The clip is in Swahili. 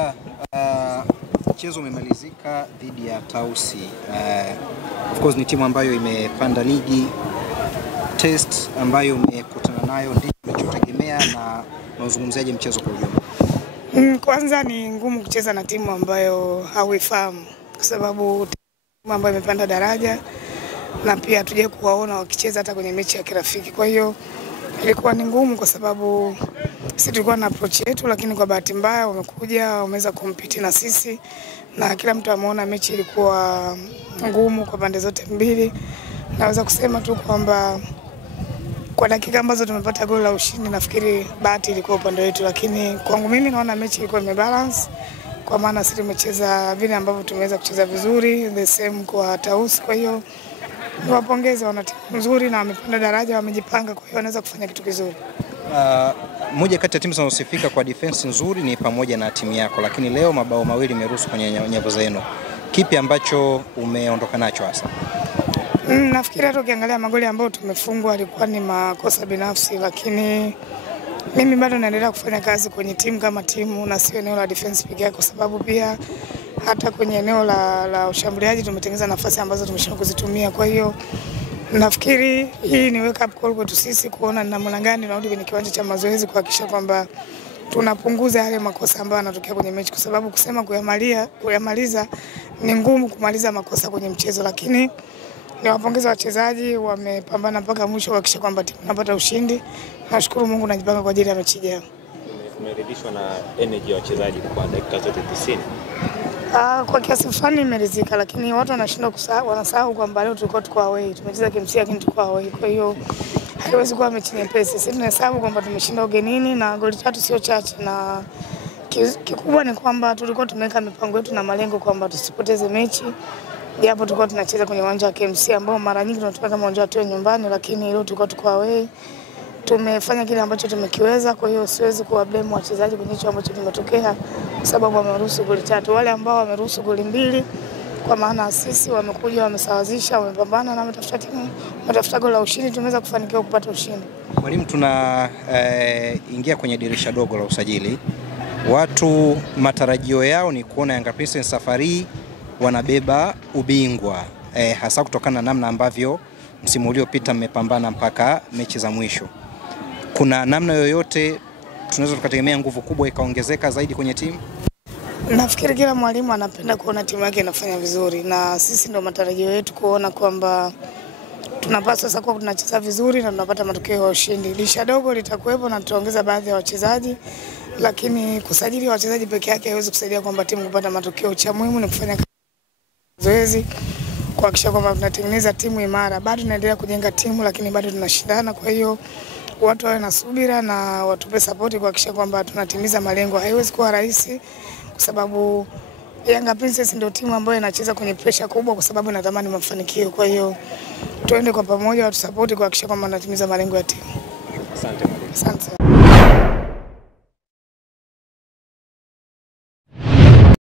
Kocha, mchezo umemalizika dhidi ya Tausi. Of course ni timu ambayo imepanda ligi. Test ambayo umekutana nayo ndio unachotegemea na unazungumziaje mchezo kwa ujumla? Kwanza ni ngumu kucheza na timu ambayo hauifahamu kwa sababu timu ambayo imepanda daraja na pia tuje kuwaona wakicheza hata kwenye mechi ya kirafiki. Kwa hiyo ilikuwa ni ngumu kwa sababu sisi tulikuwa na approach yetu, lakini kwa bahati mbaya wamekuja wameweza compete na sisi na kila mtu ameona mechi ilikuwa ngumu kwa pande zote mbili. Naweza kusema tu kwamba kwa dakika ambazo tumepata goli la ushindi nafikiri bahati ilikuwa upande wetu, lakini kwangu mimi naona mechi ilikuwa imebalance kwa maana sisi tumecheza vile ambavyo tumeweza kucheza vizuri, the same kwa Tausi. Kwa hiyo niwapongeze, wana timu nzuri na wamepanda daraja, wamejipanga, kwa hiyo wanaweza kufanya kitu kizuri. Moja kati ya timu zinazosifika kwa defense nzuri ni pamoja na timu yako, lakini leo mabao mawili yameruhusu kwenye nyavu zenu. Kipi ambacho umeondoka nacho hasa? Nafikiri hata ukiangalia magoli ambayo tumefungwa alikuwa ni makosa binafsi, lakini mimi bado naendelea kufanya kazi kwenye timu kama timu na sio eneo la defense pekee yake, kwa sababu pia hata kwenye eneo la ushambuliaji tumetengeneza nafasi ambazo tumeshindwa kuzitumia. Kwa hiyo nafikiri hii ni wake up call kwetu sisi kuona ni namna gani tunarudi kwenye kiwanja cha mazoezi kuhakikisha kwamba tunapunguza yale makosa ambayo yanatokea kwenye mechi, kwa sababu kusema kuyamaliza ni ngumu kumaliza makosa kwenye mchezo, lakini niwapongeza wachezaji, wamepambana mpaka mwisho kuhakikisha kwamba timu inapata ushindi. Nashukuru Mungu najipanga kwa ajili ya mechi ijayo. Umeridhishwa na energy ya wachezaji kwa dakika zote 90? Kwa kiasi fulani nimeridhika, lakini watu wanasahau kwamba leo tulikuwa tuko away. Tumecheza KMC lakini tuko away. Kwa hiyo haiwezi kuwa mechi nyepesi. Sisi tunahesabu kwamba tumeshinda ugenini na goli 3 sio chache, na kikubwa ni kwamba tulikuwa tumeweka mipango yetu na malengo kwamba tusipoteze mechi. Japo tulikuwa tunacheza kwenye uwanja wa KMC ambao mara nyingi tunatumia kama uwanja wetu nyumbani, lakini leo tulikuwa tuko away. Tumefanya kile ambacho tumekiweza, kwa hiyo siwezi kuwablame wachezaji kwenye hicho ambacho kimetokea kwa sababu wameruhusu goli 3. Wale ambao wameruhusu goli 2 kwa maana sisi wamekuja wamesawazisha, wamepambana na wametafuta goli la ushindi, tumeweza kufanikiwa kupata ushindi. Mwalimu, ingia kwenye dirisha dogo la usajili. Watu matarajio yao ni kuona Yanga Princess safari wanabeba ubingwa, hasa kutokana na namna ambavyo msimu uliopita mmepambana mpaka mechi za mwisho. Kuna namna yoyote tunaweza tukategemea nguvu kubwa ikaongezeka zaidi kwenye timu? Nafikiri kila mwalimu anapenda kuona timu yake inafanya vizuri, na sisi ndio matarajio yetu kuona kwamba tunapaswa sasa kuwa tunacheza vizuri na tunapata matokeo ya ushindi. Dirisha dogo litakuwepo na tutaongeza baadhi ya wachezaji, lakini kusajili wachezaji peke yake haiwezi kusaidia kwamba timu kupata matokeo. Cha muhimu ni kufanya zoezi kuhakikisha kwamba tunatengeneza timu imara. Bado tunaendelea kujenga timu, lakini bado tunashindana. Kwa hiyo watu wawe na subira na watupe support kuhakikisha kwamba tunatimiza malengo. Haiwezi kuwa rahisi kwa sababu Yanga Princess ndio timu ambayo inacheza kwenye pressure kubwa kwa sababu inatamani mafanikio. Kwa hiyo tuende kwa pamoja, watu support kuhakikisha kwamba tunatimiza malengo ya timu. Asante. Asante.